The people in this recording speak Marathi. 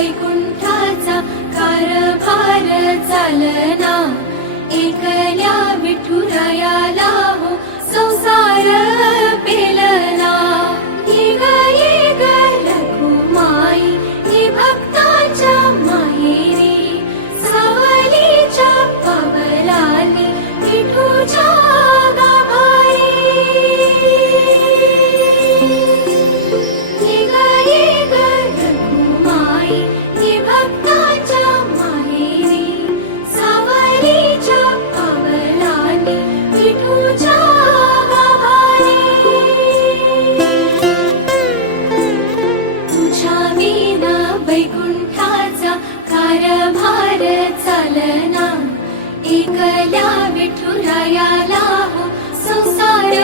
वैकुंठाचा कारभार चालना. चालना एकल्या विठुरायाला हो संसार